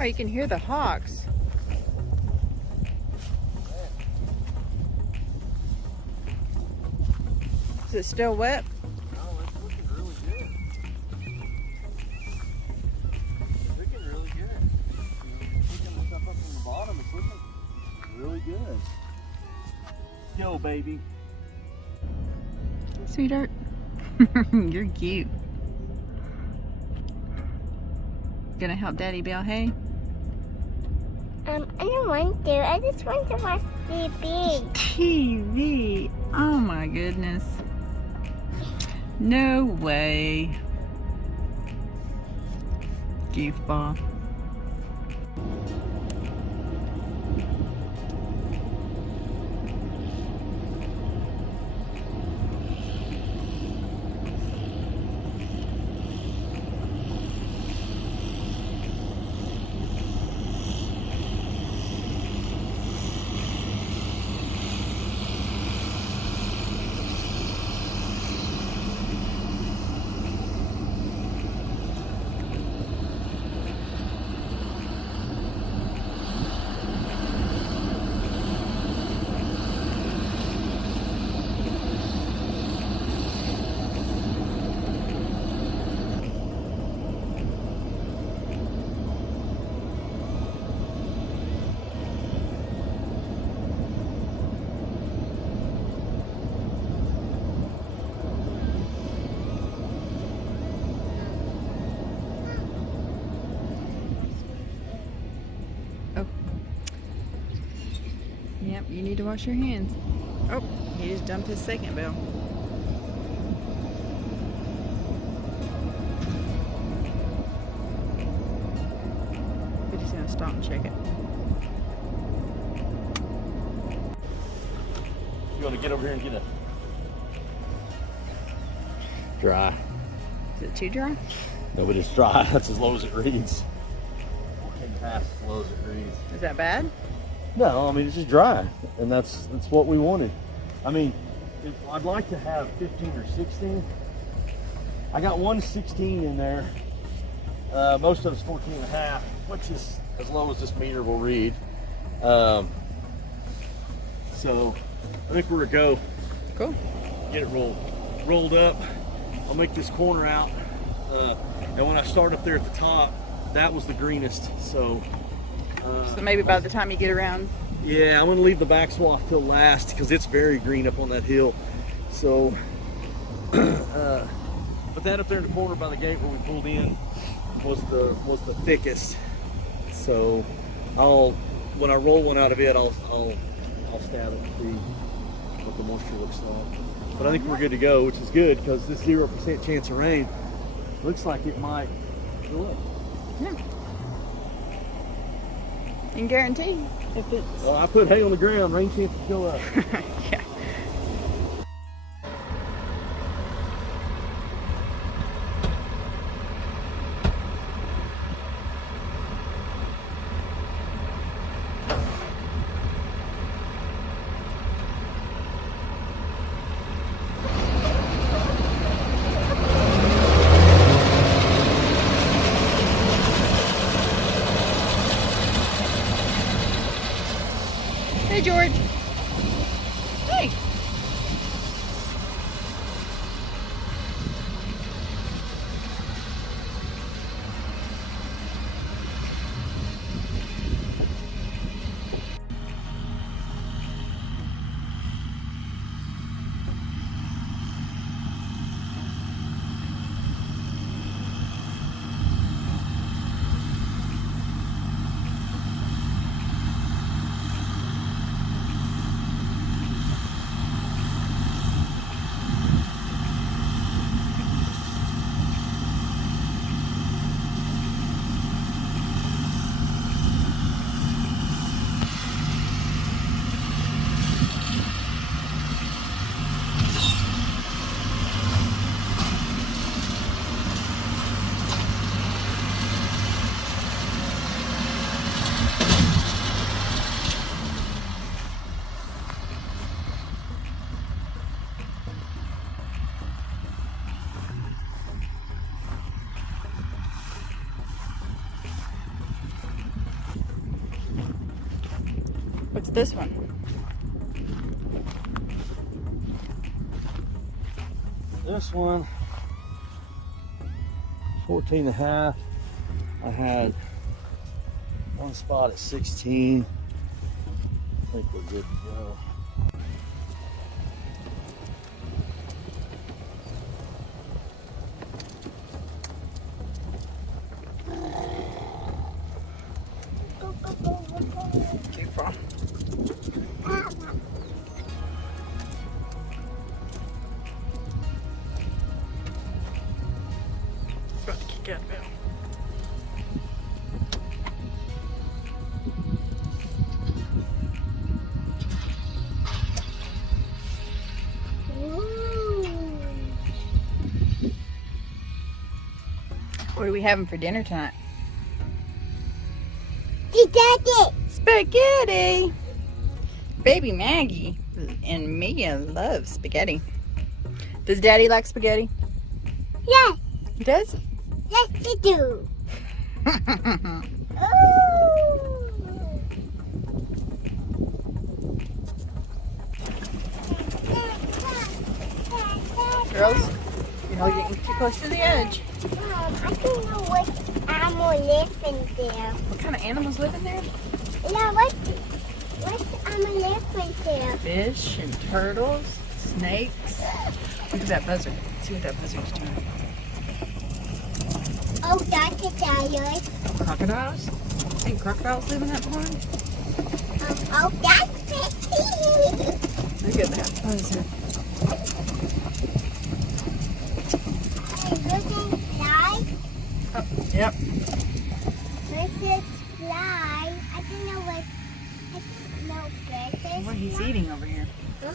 Oh, you can hear the hawks. Is it still wet? No, it's looking really good. It's looking really good. Picking the stuff up from the bottom, it's looking really good. Go, baby. Sweetheart. You're cute. Gonna help Daddy bale hay? I don't want to. I just want to watch TV. TV. Oh my goodness. No way. Goofball. Yep, you need to wash your hands. Oh, he just dumped his second bale. We're just gonna stop and check it. You want to get over here and get a dry? Is it too dry? No, but it's dry. That's as low as it reads. 14 past as low as it reads. Is that bad? No, I mean it's just dry, and that's what we wanted. I mean, I'd like to have 15 or 16. I got one 16 in there. Most of it's 14 and a half, which is as low as this meter will read. So I think we're gonna go. Cool. Get it rolled up. I'll make this corner out, and when I start up there at the top, that was the greenest. So maybe by the time you get around. yeah, I'm gonna leave the back swath till last because it's very green up on that hill. So, but that up there in the corner by the gate where we pulled in was the thickest. So when I roll one out of it, I'll stab it and see what the moisture looks like. But I think we're good to go, which is good because this 0% chance of rain looks like it might go up. Yeah. And guarantee if it's. Well, I put hay on the ground, rain chances go up. Yeah. Hey, George. Hey. What's this one? This one, 14 and a half. I had one spot at 16. I think we're good to go. Careful. It's about to kick out now. What are we having for dinner tonight? Daddy. Spaghetti! Baby Maggie and Mia love spaghetti. Does Daddy like spaghetti? Yes. He does? Yes, you do. Girls, you're getting too close to the edge. I don't know what animal lives in there. What kind of animals live in there? Yeah, what animal lives in there? Fish and turtles, snakes. Look at that buzzard. See what that buzzard's doing. Oh, that's a tiger. Crocodiles? Think crocodiles live in that pond? Oh, that's pretty. Look at that buzzard. Looking fly. Oh, yep. Versus fly. I don't know what. I don't know versus. What he's fly. eating over here. Huh?